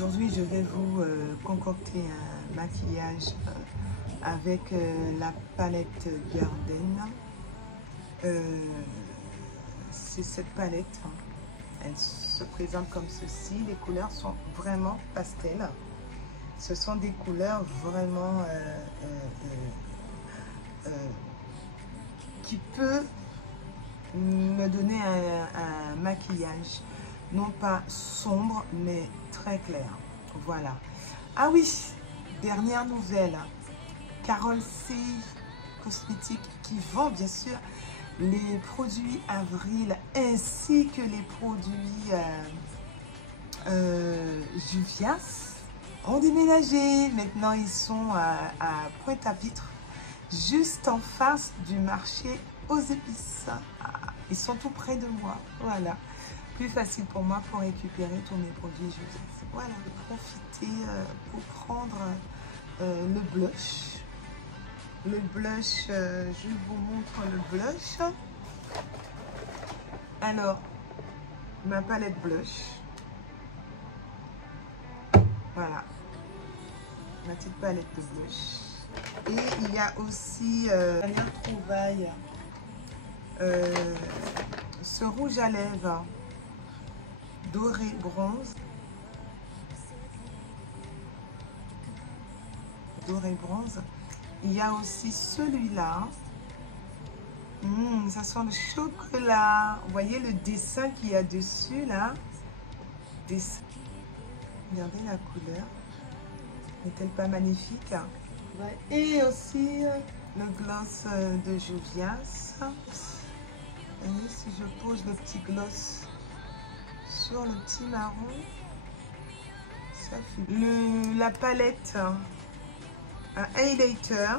Aujourd'hui, je vais vous concocter un maquillage avec la palette Garden. C'est cette palette, hein. Elle se présente comme ceci. Les couleurs sont vraiment pastel. Ce sont des couleurs vraiment qui peut me donner un maquillage non pas sombre mais très clair. Voilà. Ah oui, dernière nouvelle, Carol C Cosmétiques qui vend bien sûr les produits Avril ainsi que les produits Juvias ont déménagé. Maintenant ils sont à Pointe-à-Pitre, juste en face du marché aux épices. Ils sont tout près de moi. Voilà, plus facile pour moi pour récupérer tous mes produits Juvias. Voilà, profitez pour prendre le blush. Le blush, je vous montre le blush. Alors, ma palette blush. Voilà, ma petite palette de blush. Et il y a aussi, dernière trouvaille, ce rouge à lèvres doré bronze. Doré bronze. Il y a aussi celui-là. Ça sent le chocolat. Vous voyez le dessin qu'il y a dessus là. Dessin. Regardez la couleur. N'est-elle pas magnifique? Et aussi le gloss de Juvias. Vous voyez, si je pose le petit gloss sur le petit marron, ça fait. La palette, un highlighter.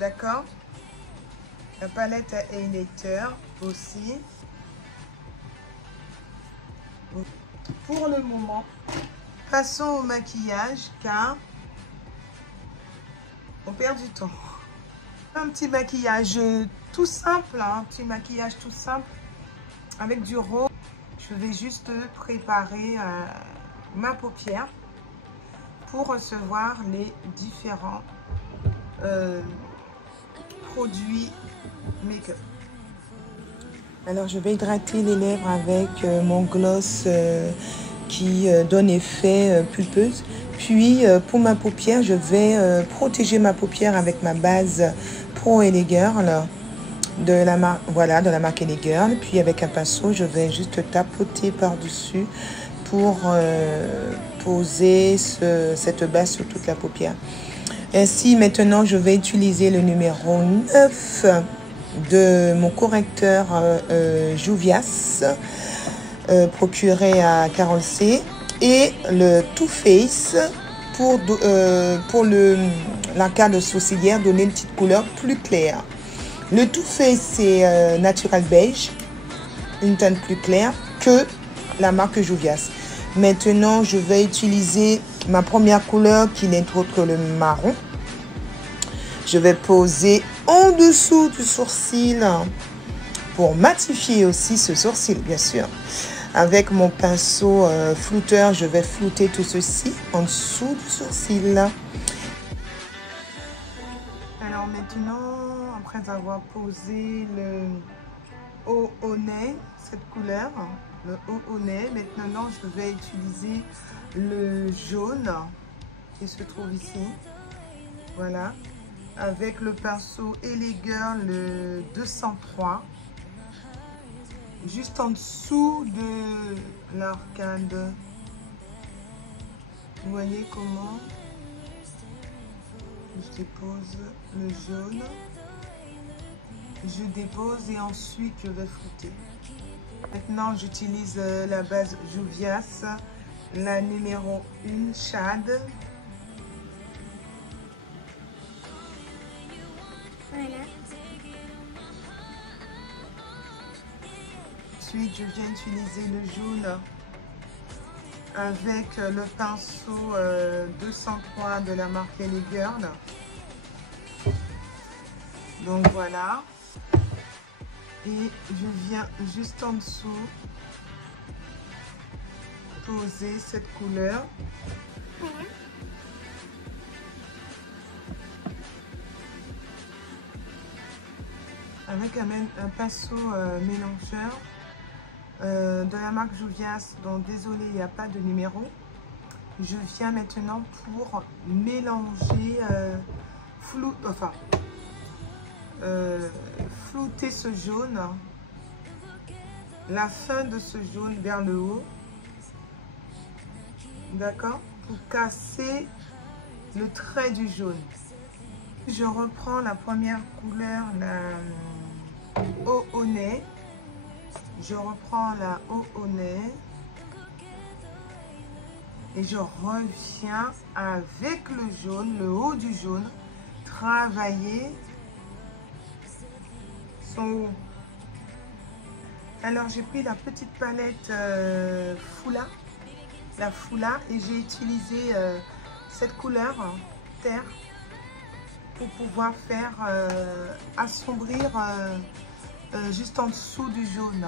D'accord? La palette à highlighter aussi. Pour le moment, passons au maquillage car on perd du temps. Un petit maquillage tout simple, hein, un petit maquillage tout simple avec du rose. Je vais juste préparer ma paupière pour recevoir les différents produits make-up. Alors je vais hydrater les lèvres avec mon gloss qui donne effet pulpeuse. Puis pour ma paupière, je vais protéger ma paupière avec ma base Pro LA Girl de la marque LA Girl. Puis avec un pinceau, je vais juste tapoter par-dessus pour poser cette base sur toute la paupière. Ainsi, maintenant, je vais utiliser le numéro 9 de mon correcteur Juvias procuré à Carol C et le Too Faced pour l'arcade sourcilière, donner une petite couleur plus claire. Le Too Faced, c'est Natural Beige, une teinte plus claire que la marque Juvias. Maintenant, je vais utiliser ma première couleur qui n'est autre que le marron. Je vais poser en dessous du sourcil pour matifier aussi ce sourcil, bien sûr. Avec mon pinceau flouteur, je vais flouter tout ceci en dessous du sourcil. Alors maintenant, après avoir posé le haut au nez, cette couleur, le haut au nez, maintenant je vais utiliser le jaune qui se trouve ici. Voilà. Avec le pinceau LA Girl, le 203. Juste en dessous de l'arcade. Vous voyez comment je dépose le jaune. Je dépose et ensuite je vais flouter. Maintenant j'utilise la base Juvias, la numéro 1 Shade. Voilà. Ensuite, je viens utiliser le jaune avec le pinceau 203 de la marque LA Girl. Donc voilà. Et je viens juste en dessous poser cette couleur. Avec un pinceau mélangeur de la marque Juvias, dont désolé il n'y a pas de numéro. Je viens maintenant pour mélanger, flouter ce jaune, la fin de ce jaune vers le haut, d'accord, pour casser le trait du jaune. Je reprends la première couleur, la haut au nez. Je reprends la haut au nez. Et je reviens avec le jaune, le haut du jaune, travailler son haut. Alors j'ai pris la petite palette Fula, la Fula, et j'ai utilisé cette couleur terre pour pouvoir faire assombrir juste en dessous du jaune.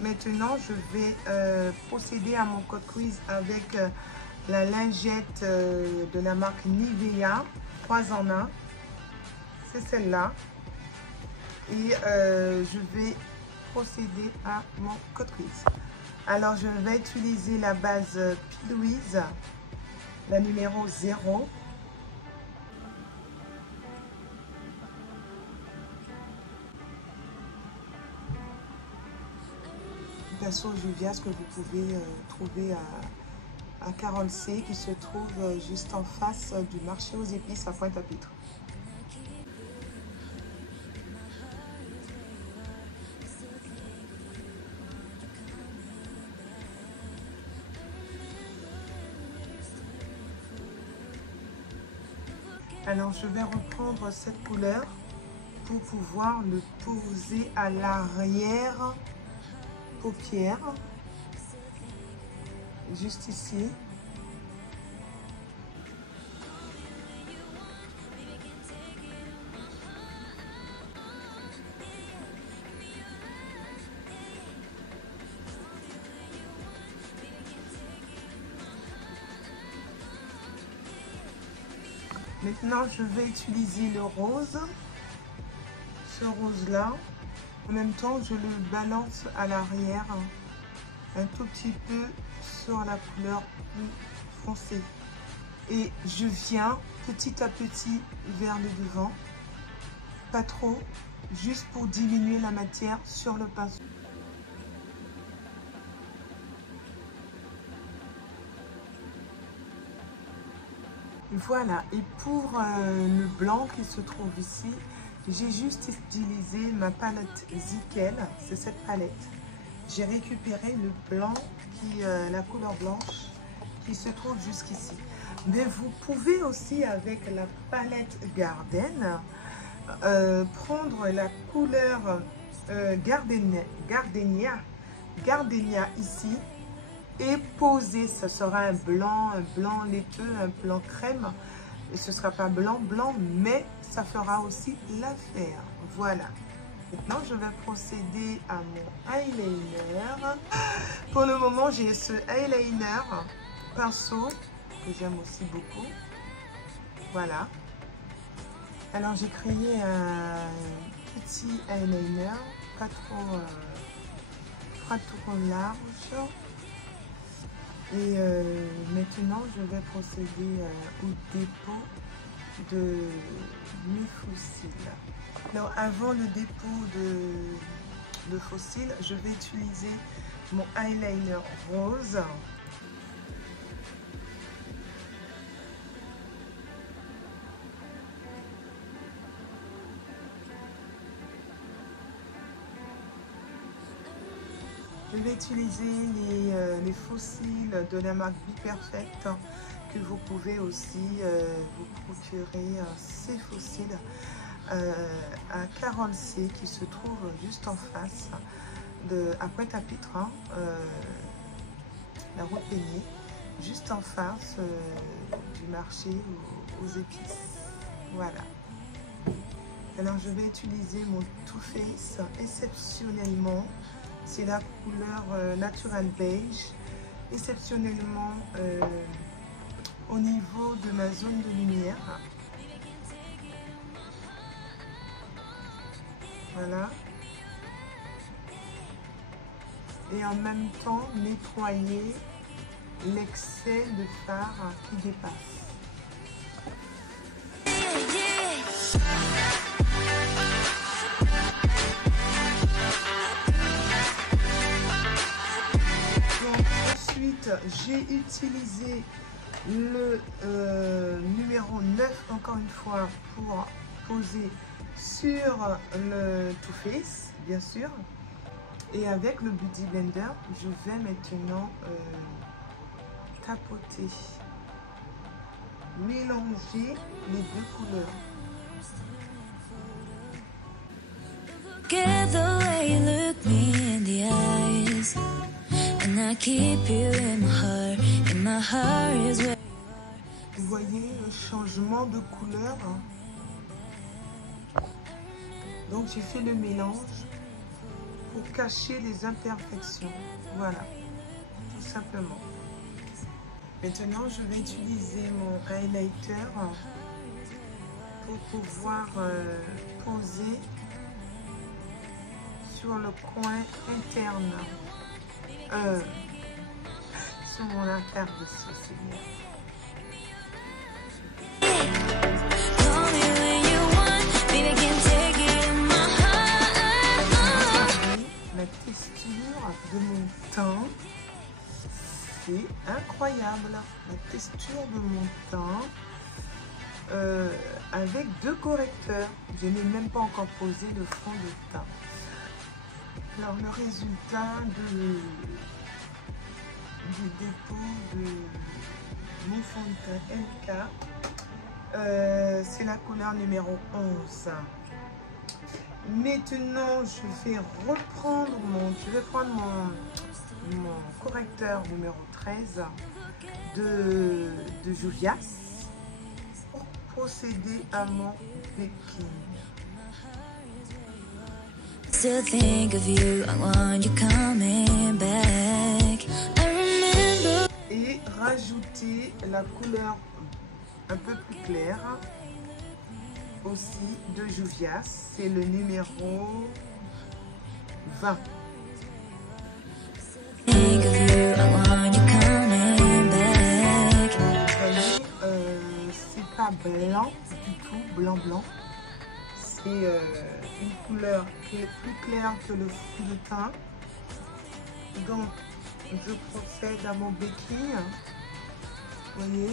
Maintenant, je vais procéder à mon code quiz avec la lingette de la marque Nivea 3 en 1. C'est celle-là. Et je vais procéder à mon code quiz. Alors, je vais utiliser la base P. Louise, la numéro 0. Pinceau Juvias que vous pouvez trouver à Carole C, qui se trouve juste en face du marché aux épices à Pointe-à-Pitre. Alors je vais reprendre cette couleur pour pouvoir le poser à l'arrière paupière, juste ici. Maintenant, je vais utiliser le rose, ce rose-là. En même temps, je le balance à l'arrière, un tout petit peu sur la couleur plus foncée. Et je viens petit à petit vers le devant, pas trop, juste pour diminuer la matière sur le pinceau. Voilà, et pour le blanc qui se trouve ici, j'ai juste utilisé ma palette Zickel, c'est cette palette. J'ai récupéré le blanc, la couleur blanche qui se trouve jusqu'ici. Mais vous pouvez aussi avec la palette Garden prendre la couleur Gardenia ici et poser. Ce sera un blanc laiteux, un blanc crème. Et ce ne sera pas blanc, mais ça fera aussi l'affaire. Voilà. Maintenant, je vais procéder à mon eyeliner. Pour le moment, j'ai ce eyeliner pinceau que j'aime aussi beaucoup. Voilà. Alors, j'ai créé un petit eyeliner, pas trop large. Et maintenant, je vais procéder au dépôt de mes fossiles. Alors, avant le dépôt de fossiles, je vais utiliser mon eyeliner rose. Je vais utiliser les fossiles de la marque Be Perfect, que vous pouvez aussi vous procurer ces fossiles à Carole C, qui se trouve juste en face à Pointe-à-Pitre, la route Peigné, juste en face du marché aux épices. Voilà. Alors je vais utiliser mon Too Faced exceptionnellement. c'est la couleur Natural Beige. Exceptionnellement au niveau de ma zone de lumière. Voilà. Et en même temps nettoyer l'excès de fard qui dépasse. Donc, ensuite, j'ai utilisé le numéro 9 encore une fois pour poser sur le Too Faced, bien sûr. Et avec le Beauty Blender, je vais maintenant tapoter, mélanger les deux couleurs. Vous voyez le changement de couleur. Donc j'ai fait le mélange pour cacher les imperfections. Voilà, tout simplement. Maintenant, je vais utiliser mon highlighter pour pouvoir poser sur le coin interne. Sur mon affaire de sourcilière. La texture de mon teint, c'est incroyable. La texture de mon teint avec deux correcteurs. Je n'ai même pas encore posé le fond de teint. Alors le résultat du dépôt de mon fond de teint LK, c'est la couleur numéro 11. Maintenant, je vais prendre mon correcteur numéro 13 de Juvia's pour procéder à mon baking. Et rajouter la couleur un peu plus claire aussi de Juvia's, c'est le numéro 20. C'est pas blanc du tout, blanc. C'est une couleur qui est plus claire que le fond de teint. Donc, je procède à mon baking. Vous voyez?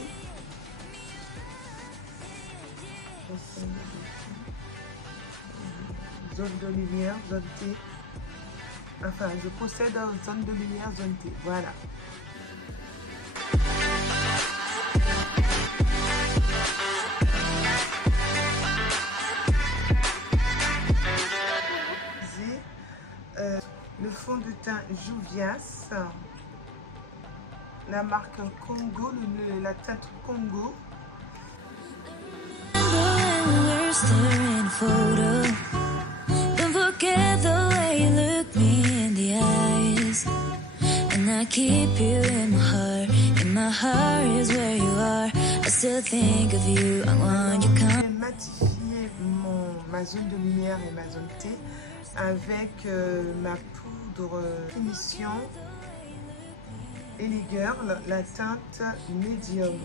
Zone de lumière, zone T. Enfin, je procède à zone de lumière, zone T. Voilà. Le fond de teint Juvia's, la marque Congo, la teinte Congo. J'ai matifié ma zone de lumière et ma zone T avec ma poudre finition Ellie Girl, la teinte médium.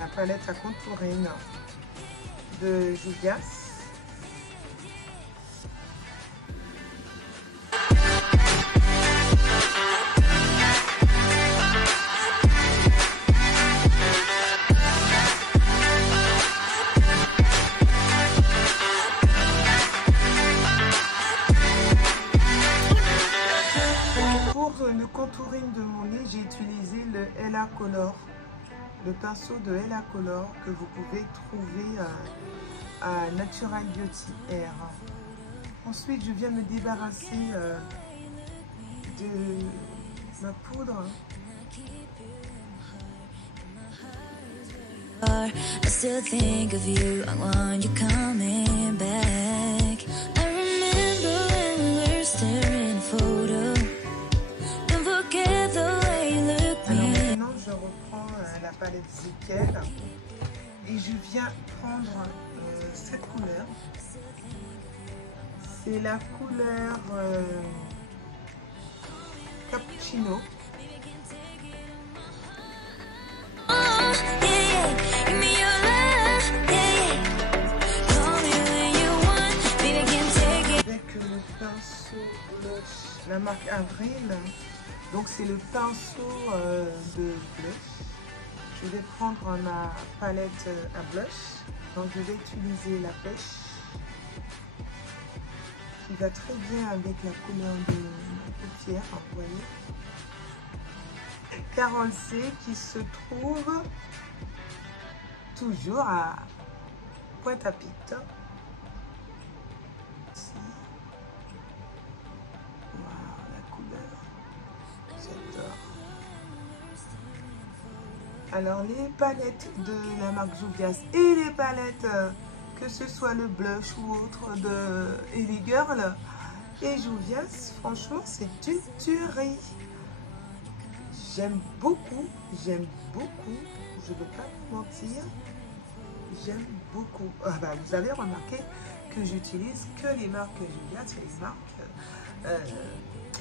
La palette à contouring de Juvia's. Pour le contouring de mon nez, j'ai utilisé le Ella Color. Le pinceau de Ella Color que vous pouvez trouver à Natural Beauty Air. Ensuite, je viens me débarrasser de ma poudre. I still think of you, I want you coming back. I remember when we were staring a photo. Don't forget the way you look me. Alors maintenant, je reprends la palette Zickel et je viens prendre cette couleur. C'est la couleur Cappuccino. La marque Avril, donc c'est le pinceau de blush. Je vais prendre ma palette à blush, donc je vais utiliser la pêche qui va très bien avec la couleur de ma paupière, vous voyez. Carole C qui se trouve toujours à Pointe-à-Pitre. Alors les palettes de la marque Juvia's et les palettes, que ce soit le blush ou autre de Ellie Girl et Juvia's, franchement c'est une tuerie. J'aime beaucoup, je ne vais pas vous mentir, j'aime beaucoup. Ah bah, vous avez remarqué que j'utilise que les marques Juvia's et les marques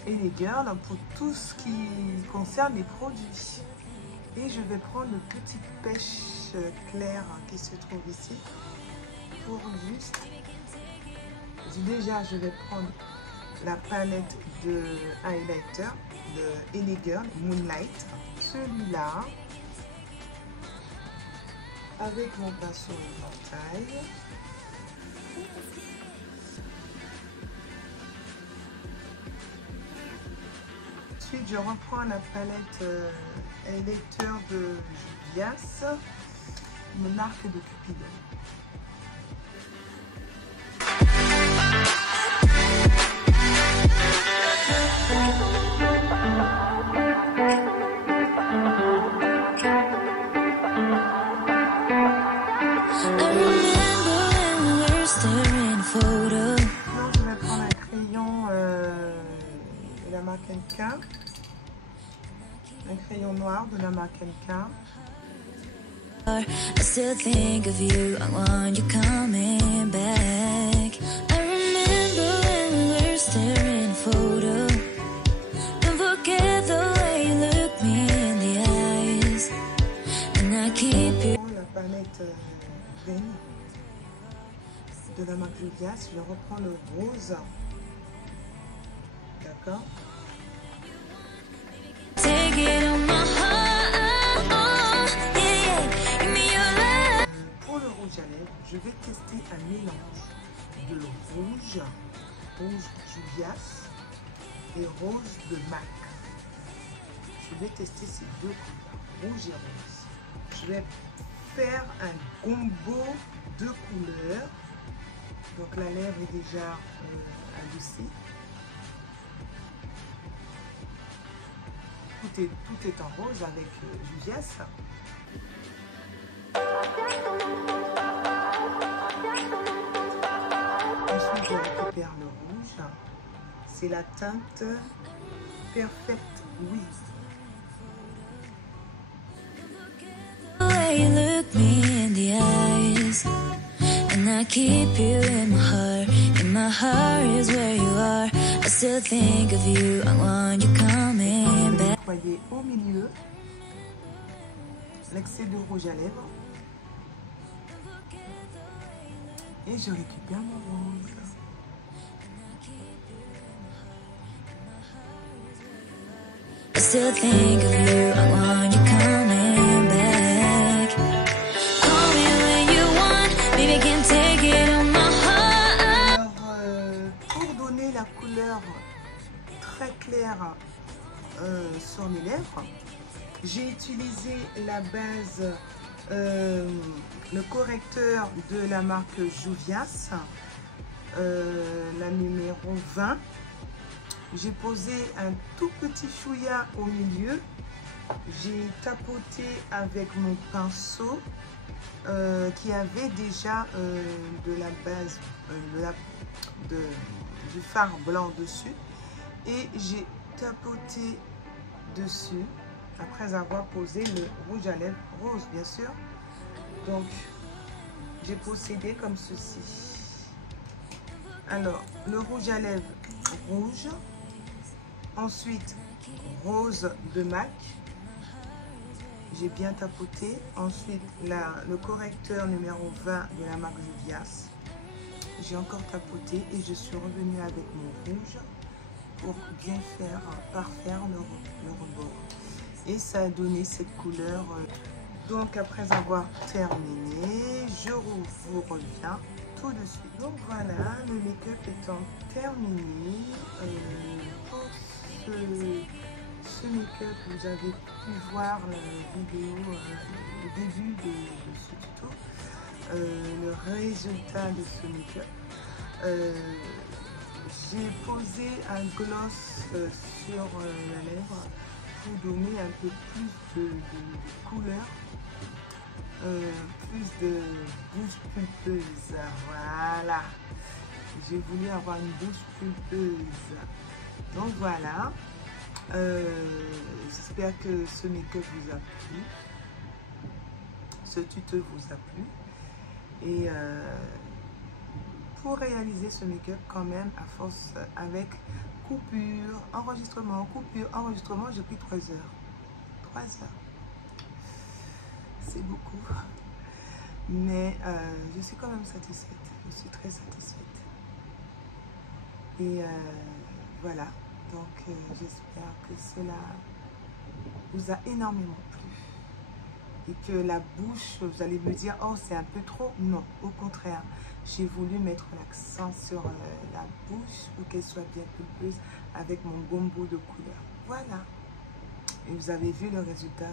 Ellie Girl pour tout ce qui concerne les produits. Et je vais prendre une petite pêche claire qui se trouve ici pour juste. Déjà, je vais prendre la palette de highlighter de Ellie Girl Moonlight. Celui-là, avec mon pinceau éventail. Ensuite, je reprends la palette highlighter de Juvia's, une marque de Cupidon. Maintenant, je vais prendre un crayon de la marque NK. Un crayon noir de la marque NK. I still think of you, I want you coming back. I remember when we were staring a photo. Don't forget the way you look me in the eyes. And I keep you. La palette green de la marque Juvia's, je reprends le rose. D'accord. Pour le rouge à lèvres, je vais tester un mélange de rouge Juvia's et rose de MAC. Je vais tester ces deux couleurs, rouge et rose. Je vais faire un combo de couleurs. Donc la lèvre est déjà adoucie. Tout est en rose avec Juvia's. Ensuite, je récupère le rouge. C'est la teinte Perfect Oui. You look me in the eyes, and I keep you in my heart. In my heart is where you are. I still think of you, I want you coming back. Voyez au milieu l'excès de rouge à lèvres et je récupère mon rouge. I still think of you, I want you coming back. Call me when you want, baby, can take it on my heart. Alors, pour donner la couleur très claire sur mes lèvres, j'ai utilisé la base le correcteur de la marque Juvias, la numéro 20. J'ai posé un tout petit chouïa au milieu. J'ai tapoté avec mon pinceau qui avait déjà de la base, du fard blanc dessus. Et j'ai tapoté dessus après avoir posé le rouge à lèvres rose, bien sûr. Donc, j'ai procédé comme ceci. Alors, le rouge à lèvres rouge. Ensuite, rose de MAC. J'ai bien tapoté. Ensuite, le correcteur numéro 20 de la marque Juvias. J'ai encore tapoté et je suis revenue avec mon rouge pour bien parfaire le rebord. Et ça a donné cette couleur. Donc, après avoir terminé, je vous reviens tout de suite. Donc voilà, le make-up étant terminé. Pour ce make-up, vous avez pu voir la vidéo au début de ce tuto, le résultat de ce make-up. J'ai posé un gloss sur la lèvre pour donner un peu plus de couleur, plus de bouche pulpeuse. Voilà, j'ai voulu avoir une bouche pulpeuse. Donc voilà, j'espère que ce make-up vous a plu, ce tuto vous a plu. Et pour réaliser ce make-up quand même, à force avec coupure, enregistrement, j'ai pris 3 heures. 3 heures. C'est beaucoup. Mais je suis quand même satisfaite. Je suis très satisfaite. Et voilà. Donc j'espère que cela vous a énormément plu. Et que la bouche, vous allez me dire, oh c'est un peu trop. Non, au contraire. J'ai voulu mettre l'accent sur la bouche pour qu'elle soit bien pulpeuse avec mon gombo de couleur. Voilà. Et vous avez vu le résultat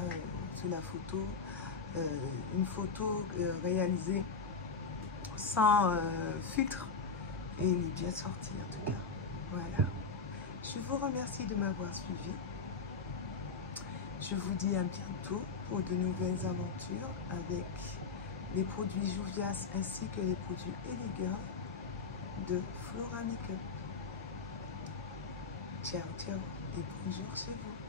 sur la photo. Une photo réalisée sans filtre. Et il est bien sorti en tout cas. Voilà. Je vous remercie de m'avoir suivi. Je vous dis à bientôt pour de nouvelles aventures avec les produits Juvias ainsi que les produits élégants de Flora Make-up. Ciao, ciao et bonjour chez vous.